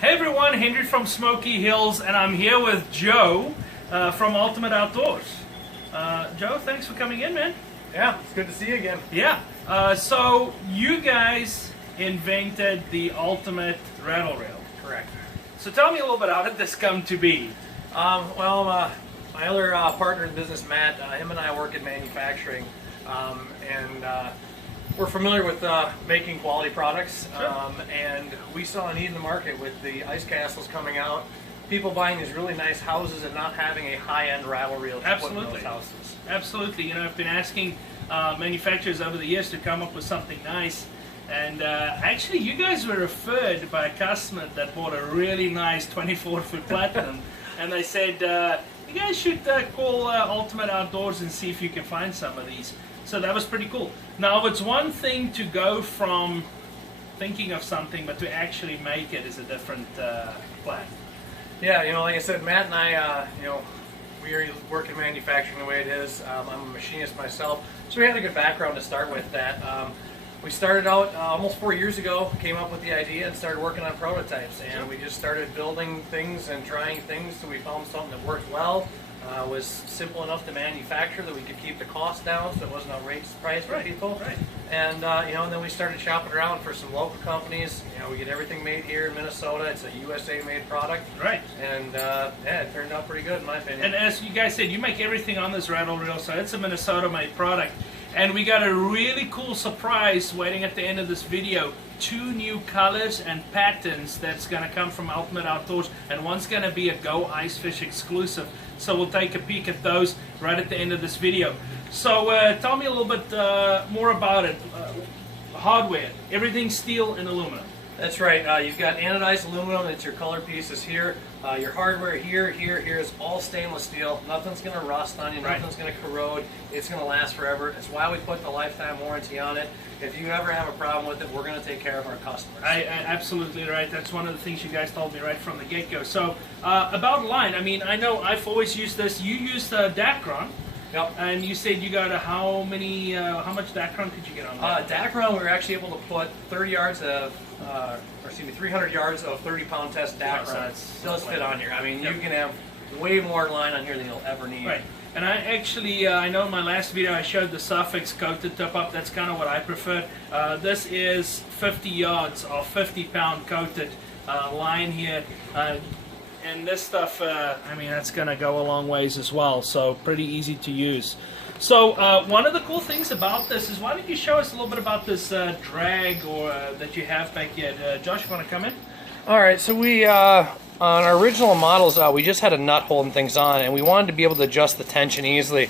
Hey everyone, Henry from Smoky Hills, and I'm here with Joe from Ultimate Outdoors. Joe, thanks for coming in, man. Yeah, it's good to see you again. Yeah, so you guys invented the Ultimate Rattle Reel. Correct. So tell me a little bit, how did this come to be? My other partner in business, Matt, him and I work in manufacturing, and we're familiar with making quality products, Sure. and we saw a need in the market with the ice castles coming out, people buying these really nice houses and not having a high-end rattle reel to put in those houses. Absolutely. You know, I've been asking manufacturers over the years to come up with something nice, and actually you guys were referred by a customer that bought a really nice 24-foot Platinum, and they said, you guys should call Ultimate Outdoors and see if you can find some of these. So that was pretty cool. Now, it's one thing to go from thinking of something, but to actually make it is a different plan. Yeah, you know, like I said, Matt and I, we work in manufacturing the way it is. I'm a machinist myself, so we had a good background to start with that. We started out almost 4 years ago, came up with the idea and started working on prototypes, and we just started building things and trying things till we found something that worked well. Was simple enough to manufacture that we could keep the cost down, so it wasn't outrageous price for people. Right. And and then we started shopping around for some local companies. You know, we get everything made here in Minnesota. It's a USA-made product. Right. And yeah, it turned out pretty good in my opinion. And as you guys said, you make everything on this rattle reel, so it's a Minnesota-made product. And we got a really cool surprise waiting at the end of this video. 2 new colors and patterns that's going to come from Ultimate Outdoors, and one's going to be a Go Ice Fish exclusive. So we'll take a peek at those right at the end of this video. So tell me a little bit more about it. Hardware, everything steel and aluminum. That's right. You've got anodized aluminum. That's your color pieces here. Your hardware here is all stainless steel. Nothing's going to rust on you. Nothing's going to corrode. It's going to last forever. It's why we put the lifetime warranty on it. If you ever have a problem with it, we're going to take care of our customers. Absolutely right. That's one of the things you guys told me right from the get-go. So about line, I mean, I know I've always used this. You used Dacron. Yep. And you said you got how much Dacron could you get on that? Dacron, we were actually able to put 300 yards of 30-pound test Dacron. So does fit on here. I mean, you can have way more line on here than you'll ever need. Right. And I actually, I know in my last video I showed the Suffix coated tip up. That's kind of what I prefer. This is 50 yards of 50-pound coated line here. And this stuff, I mean, that's going to go a long ways as well, so pretty easy to use. So one of the cool things about this is, why don't you show us a little bit about this drag that you have back here. Josh, you want to come in? All right, so we, on our original models, we just had a nut holding things on, and we wanted to be able to adjust the tension easily.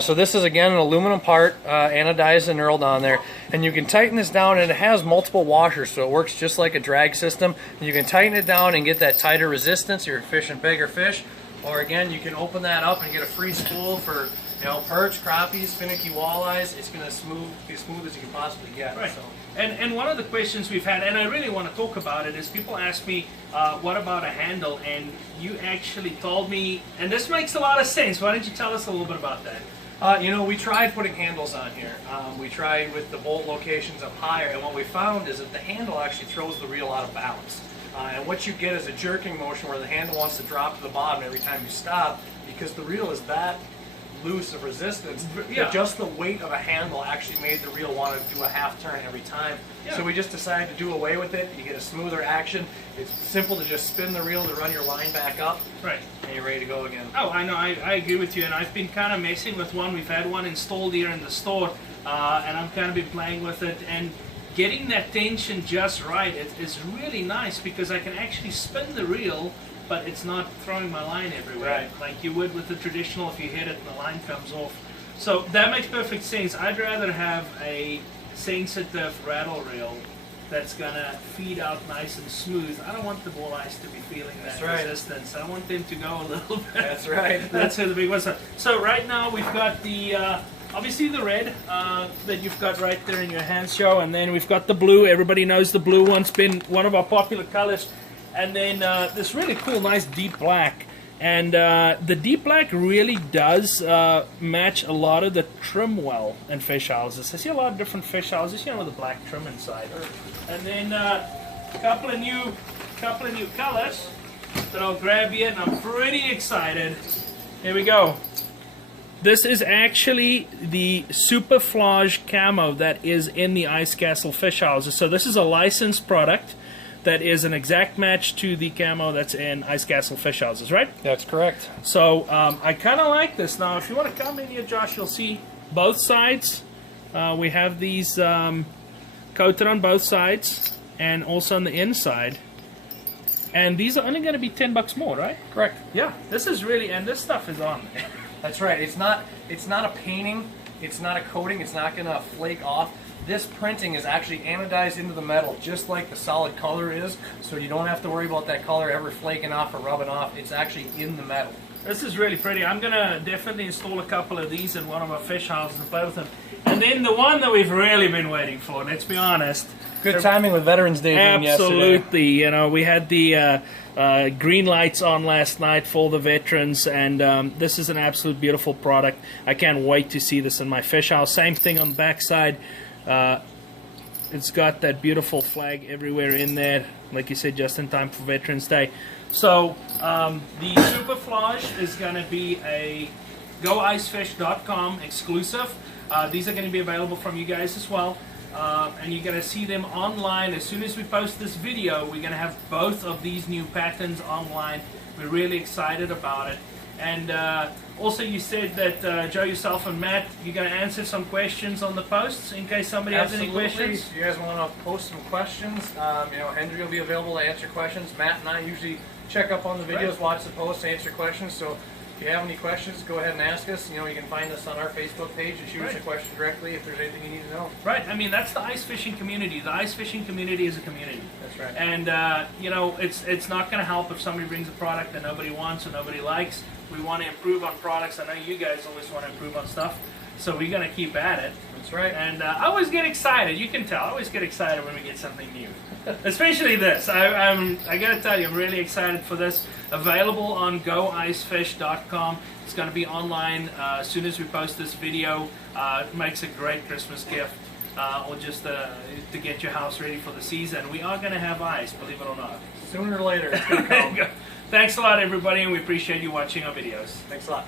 So this is, again, an aluminum part, anodized and knurled on there. And you can tighten this down, and it has multiple washers, so it works just like a drag system. And you can tighten it down and get that tighter resistance. You're fishing bigger fish. Or again, you can open that up and get a free spool for, you know, perch, crappies, finicky walleyes. It's going to be smooth as you can possibly get. Right. So. And one of the questions we've had, and I really want to talk about it, is people ask me, what about a handle? And you actually told me, and this makes a lot of sense. Why don't you tell us a little bit about that? You know, we tried putting handles on here. We tried with the bolt locations up higher, and what we found is that the handle actually throws the reel out of balance. And what you get is a jerking motion where the handle wants to drop to the bottom every time you stop, because the reel is that loose of resistance. Yeah. Just the weight of a handle actually made the reel want to do a half turn every time. Yeah. So we just decided to do away with it. You get a smoother action. It's simple to just spin the reel to run your line back up. Right. And you're ready to go again. Oh, I know. I agree with you. And I've been kind of messing with one. We've had one installed here in the store, and I'm kind of been playing with it. And getting that tension just right is really nice, because I can actually spin the reel, but it's not throwing my line everywhere, right, like you would with the traditional. If you hit it and the line comes off. So that makes perfect sense. I'd rather have a sensitive rattle reel that's going to feed out nice and smooth. I don't want the walleyes to be feeling that resistance. I want them to go a little bit. That's right. That's the big one. So right now we've got the obviously the red that you've got right there in your hands, Joe, and then we've got the blue. Everybody knows the blue one's been one of our popular colors. And then this really cool, nice deep black. And the deep black really does match a lot of the trim well in fish houses. I see a lot of different fish houses, you know, with the black trim inside. And then a couple of new couple of new colors that I'll grab here, and I'm pretty excited. Here we go. This is actually the Super Flage Camo that is in the Ice Castle fish houses. So this is a licensed product that is an exact match to the camo that's in Ice Castle fish houses, right? That's correct. So I kind of like this. Now, if you want to come in here, Josh, you'll see both sides. We have these coated on both sides and also on the inside. And these are only going to be $10 more, right? Correct. Yeah, this is really, and this stuff is on there. That's right. It's not a painting. It's not a coating. It's not going to flake off. This printing is actually anodized into the metal, just like the solid color is. So you don't have to worry about that color ever flaking off or rubbing off. It's actually in the metal. This is really pretty. I'm going to definitely install a couple of these in one of our fish houses and play with them. And then the one that we've really been waiting for, let's be honest. Good timing with Veterans Day being yesterday. Absolutely. You know, we had the green lights on last night for the veterans, and this is an absolute beautiful product. I can't wait to see this in my fish house. Same thing on the back side. It's got that beautiful flag everywhere in there, like you said, just in time for Veterans Day. So the Super Flage is going to be a goicefish.com exclusive. These are going to be available from you guys as well. And you're going to see them online. As soon as we post this video, we're going to have both of these new patterns online. We're really excited about it. And also you said that Joe, yourself, and Matt, you're going to answer some questions on the posts in case somebody has any questions. If you guys want to post some questions, you know, Hendry will be available to answer questions. Matt and I usually check up on the videos, watch the posts, answer questions. So if you have any questions, go ahead and ask us. You know, you can find us on our Facebook page and shoot us a question directly if there's anything you need to know. Right. I mean, that's the ice fishing community. The ice fishing community is a community. That's right. And, you know, it's not going to help if somebody brings a product that nobody wants or nobody likes. We want to improve on products. I know you guys always want to improve on stuff. So we're going to keep at it. That's right. And I always get excited. You can tell. I always get excited when we get something new. Especially this. I got to tell you, I'm really excited for this. Available on goicefish.com. It's going to be online as soon as we post this video. It makes a great Christmas gift. Or just to get your house ready for the season. We are going to have ice, believe it or not. Sooner or later, it's going to come. Thanks a lot, everybody, and we appreciate you watching our videos. Thanks a lot.